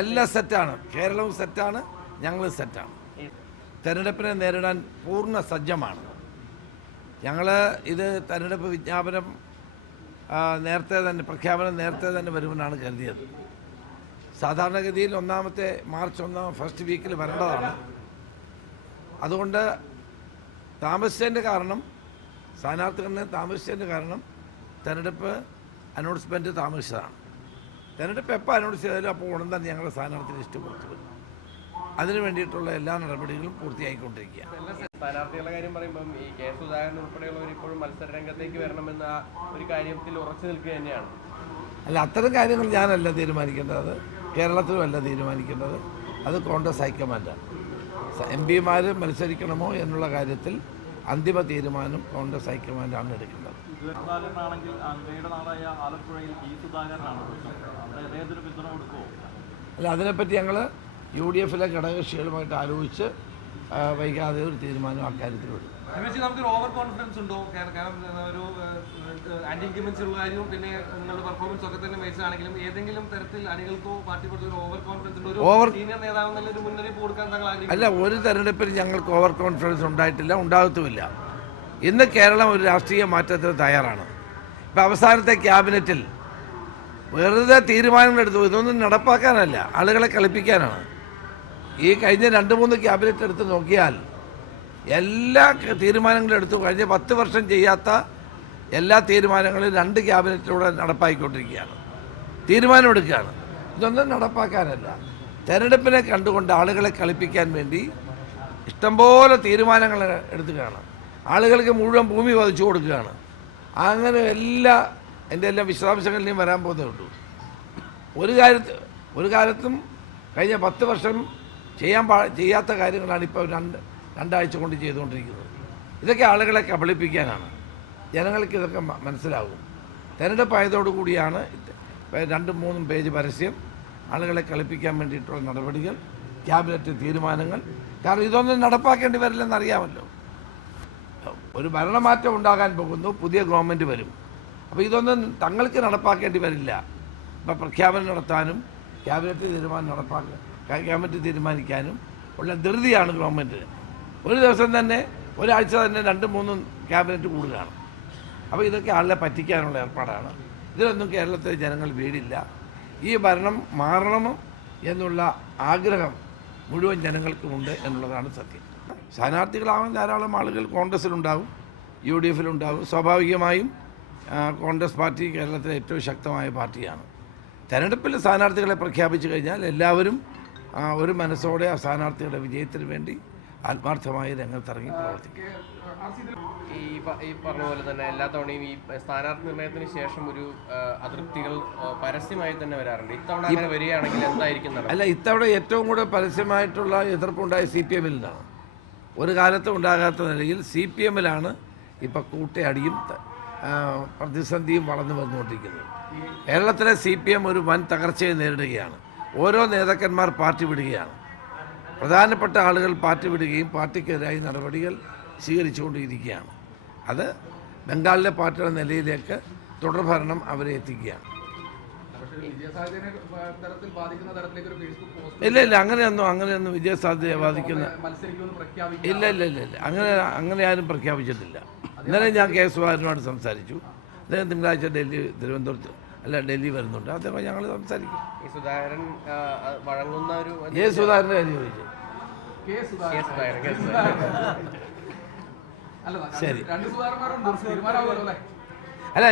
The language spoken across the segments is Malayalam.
എല്ലാം സെറ്റാണ്. കേരളവും സെറ്റാണ്, ഞങ്ങളും സെറ്റാണ്. തെരഞ്ഞെടുപ്പിനെ നേരിടാൻ പൂർണ്ണ സജ്ജമാണ് ഞങ്ങൾ. ഇത് തെരഞ്ഞെടുപ്പ് വിജ്ഞാപനം പ്രഖ്യാപനം നേരത്തെ തന്നെ വരുമെന്നാണ് കരുതിയത്. സാധാരണഗതിയിൽ മാർച്ച് 1 ഫസ്റ്റ് വീക്കിൽ വരേണ്ടതാണ്. അതുകൊണ്ട് താമസിച്ചതിൻ്റെ കാരണം, സ്ഥാനാർത്ഥികളെ താമസിച്ചതിൻ്റെ കാരണം തെരഞ്ഞെടുപ്പ് അനൗൺസ്മെൻറ്റ് താമസിച്ചതാണ്. തെരഞ്ഞെടുപ്പ് എപ്പോൾ അനൗൺസ് ചെയ്താലും അപ്പോൾ ഉടൻ തന്നെ ഞങ്ങളുടെ സ്ഥാനാർത്ഥി ലിസ്റ്റ് പുറത്തു വരും. അതിനു വേണ്ടിയിട്ടുള്ള എല്ലാ നടപടികളും പൂർത്തിയായിക്കൊണ്ടിരിക്കുക. സ്ഥാനാർത്ഥികളുടെ കാര്യം പറയുമ്പം ഈ കെ സുധാകരൻ ഉൾപ്പെടെയുള്ളവർ ഇപ്പോഴും മത്സര രംഗത്തേക്ക് വരണമെന്ന ഒരു കാര്യത്തിൽ ഉറച്ചു നിൽക്കുക തന്നെയാണ്. അല്ല, അത്തരം കാര്യങ്ങൾ ഞാനല്ല തീരുമാനിക്കേണ്ടത്, കേരളത്തിലുമല്ല തീരുമാനിക്കേണ്ടത്, അത് കോൺഗ്രസ് ഹൈക്കമാൻഡാണ്. MP-മാർ മത്സരിക്കണമോ എന്നുള്ള കാര്യത്തിൽ അന്തിമ തീരുമാനം കോൺഗ്രസ് ഹൈക്കമാൻഡാണ് എടുക്കുന്നത്. അല്ല, അതിനെപ്പറ്റി ഞങ്ങൾ UDF-ലെ ഘടകകക്ഷികളുമായിട്ട് ആലോചിച്ച് വൈകാതെ ഒരു തീരുമാനം അക്കാര്യത്തിൽ വരും. നമുക്കൊരു ഓവർ കോൺഫിഡൻസ് ഉണ്ടോ? കാരണം ഒരു ആന്റി ഇൻക്രിമെന്റ്സ് ഉള്ള കാര്യവും പിന്നെ നിങ്ങളുടെ പെർഫോമൻസ് ഒക്കെ തന്നെ വെച്ചാണെങ്കിലും ഏതെങ്കിലും തരത്തിൽ അണികൾക്കോ പാർട്ടി ഒരു ഓവർ കോൺഫിഡൻസ് ഉണ്ടോ? ഒരു സീനിയർ നേതാവ് നല്ലൊരു മുന്നറിയിപ്പ് കൊടുക്കാൻ താങ്കൾ ആഗ്രഹിക്കുന്നു? അല്ല, ഒരു തെരഞ്ഞെടുപ്പിൽ ഞങ്ങൾക്ക് ഓവർ കോൺഫിഡൻസ് ഉണ്ടായിട്ടില്ല, ഉണ്ടാകത്തുമില്ല. ഇന്ന് കേരളം ഒരു രാഷ്ട്രീയ മാറ്റത്തിന് തയ്യാറാണ്. ഇപ്പം അവസാനത്തെ ക്യാബിനറ്റിൽ വെറുതെ തീരുമാനങ്ങളെടുത്തു. ഇതൊന്നും നടപ്പാക്കാനല്ല, ആളുകളെ കളിപ്പിക്കാനാണ്. ഈ കഴിഞ്ഞ 2-3 ക്യാബിനറ്റ് എടുത്ത് നോക്കിയാൽ എല്ലാ തീരുമാനങ്ങളും എടുത്തു. കഴിഞ്ഞ 10 വർഷം ചെയ്യാത്ത എല്ലാ തീരുമാനങ്ങളും 2 ക്യാബിനറ്റിലൂടെ നടപ്പാക്കിക്കൊണ്ടിരിക്കുകയാണ്, തീരുമാനമെടുക്കുകയാണ്. ഇതൊന്നും നടപ്പാക്കാനല്ല, തെരഞ്ഞെടുപ്പിനെ കണ്ടുകൊണ്ട് ആളുകളെ കളിപ്പിക്കാൻ വേണ്ടി ഇഷ്ടംപോലെ തീരുമാനങ്ങൾ എടുക്കുകയാണ്. ആളുകൾക്ക് മുഴുവൻ ഭൂമി വധിച്ചു കൊടുക്കുകയാണ്. അങ്ങനെ എൻ്റെ എല്ലാ വിശദാംശങ്ങളിലും വരാൻ പോകുന്നേ ഉള്ളൂ. ഒരു കാലത്തും കഴിഞ്ഞ 10 വർഷം ചെയ്യാത്ത കാര്യങ്ങളാണ് ഇപ്പോൾ രണ്ടാഴ്ച കൊണ്ട് ചെയ്തുകൊണ്ടിരിക്കുന്നത്. ഇതൊക്കെ ആളുകളെ കബളിപ്പിക്കാനാണ്. ജനങ്ങൾക്ക് ഇതൊക്കെ മനസ്സിലാകും. തെരഞ്ഞെടുപ്പായതോടുകൂടിയാണ് 2-3 പേജ് പരസ്യം, ആളുകളെ കളിപ്പിക്കാൻ വേണ്ടിയിട്ടുള്ള നടപടികൾ, ക്യാബിനറ്റ് തീരുമാനങ്ങൾ. കാരണം ഇതൊന്നും നടപ്പാക്കേണ്ടി വരില്ലെന്നറിയാമല്ലോ. ഒരു ഭരണമാറ്റം ഉണ്ടാകാൻ പോകുന്നു, പുതിയ ഗവൺമെൻറ് വരും. അപ്പോൾ ഇതൊന്നും തങ്ങൾക്ക് നടപ്പാക്കേണ്ടി വരില്ല. ഇപ്പോൾ പ്രഖ്യാപനം നടത്താനും ക്യാബിനറ്റ് തീരുമാനിക്കാനും ഉള്ള ധൃതിയാണ് ഗവൺമെൻറ്റിന്. ഒരു ദിവസം തന്നെ, ഒരാഴ്ച തന്നെ 2-3 ക്യാബിനറ്റ് കൂടുകയാണ്. അപ്പോൾ ഇതൊക്കെ ആളെ പറ്റിക്കാനുള്ള ഏർപ്പാടാണ്. ഇതിലൊന്നും കേരളത്തിലെ ജനങ്ങൾ വീടില്ല. ഈ ഭരണം മാറണം എന്നുള്ള ആഗ്രഹം മുഴുവൻ ജനങ്ങൾക്കുമുണ്ട് എന്നുള്ളതാണ് സത്യം. സ്ഥാനാർത്ഥികളാവാൻ ധാരാളം ആളുകൾ കോൺഗ്രസ്സിലുണ്ടാവും, UDF-ലുണ്ടാവും. സ്വാഭാവികമായും കോൺഗ്രസ് പാർട്ടി കേരളത്തിലെ ഏറ്റവും ശക്തമായ പാർട്ടിയാണ്. തെരഞ്ഞെടുപ്പിൽ സ്ഥാനാർത്ഥികളെ പ്രഖ്യാപിച്ചു കഴിഞ്ഞാൽ എല്ലാവരും ഒരു മനസ്സോടെ ആ സ്ഥാനാർത്ഥികളുടെ വിജയത്തിന് വേണ്ടി ആത്മാർത്ഥമായി രംഗത്തിറങ്ങി പ്രവർത്തിക്കും. ഈ പറഞ്ഞ പോലെ തന്നെ എല്ലാ തവണയും ഈ സ്ഥാനാർത്ഥി നിർണയത്തിന് ശേഷം ഒരു അതൃപ്തികൾ പരസ്യമായി തന്നെ വരാറുണ്ട്. ഇത്തവണ അങ്ങനെ വരികയാണെങ്കിൽ എന്തായിരിക്കും? അല്ല, ഇത്തവണ ഏറ്റവും കൂടുതൽ പരസ്യമായിട്ടുള്ള എതിർപ്പുണ്ടായ CPM-ൽ നിന്നാണ്. ഒരു കാലത്തും ഉണ്ടാകാത്ത നിലയിൽ CPM-ലാണ് ഇപ്പോൾ കൂട്ടയടിയും പ്രതിസന്ധിയും വളർന്നു വന്നുകൊണ്ടിരിക്കുന്നത്. കേരളത്തിലെ CPM ഒരു വൻ തകർച്ചയെ നേരിടുകയാണ്. ഓരോ നേതാക്കന്മാർ പാർട്ടി വിടുകയാണ്. പ്രധാനപ്പെട്ട ആളുകൾ പാർട്ടി വിടുകയും പാർട്ടിക്കെതിരായി നടപടികൾ സ്വീകരിച്ചുകൊണ്ടിരിക്കുകയാണ്. അത് ബംഗാളിലെ പാർട്ടിയുടെ നിലയിലേക്ക് തുടർഭരണം അവരെ എത്തിക്കുകയാണ്. ഇല്ല, അങ്ങനെയൊന്നും വിജയസാധ്യതയെ ബാധിക്കുന്ന ഇല്ല. അങ്ങനെ ആരും പ്രഖ്യാപിച്ചിട്ടില്ല. ഇന്നലെ ഞാൻ കെ സുധാകരനുമായിട്ട് സംസാരിച്ചു. അദ്ദേഹം തിങ്കളാഴ്ച ഡൽഹി വരുന്നുണ്ട്. അദ്ദേഹം ഞങ്ങൾ സംസാരിക്കും. സുധാകരൻ്റെ കാര്യം ചോദിച്ചു. ശരി, അല്ല,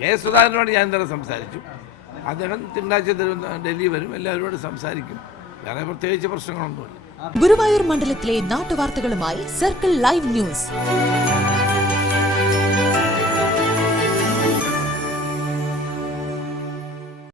കെ സുധാകരനോട് ഞാൻ ഇന്നലെ സംസാരിച്ചു. അദ്ദേഹം തിങ്കളാഴ്ച ഡൽഹി വരും, എല്ലാവരോടും സംസാരിക്കും. വേറെ പ്രത്യേകിച്ച് പ്രശ്നങ്ങളൊന്നുമില്ല. ഗുരുവായൂർ മണ്ഡലത്തിലെ നാട്ടുവാർത്തകളുമായി സർക്കിൾ ലൈവ് ന്യൂസ്.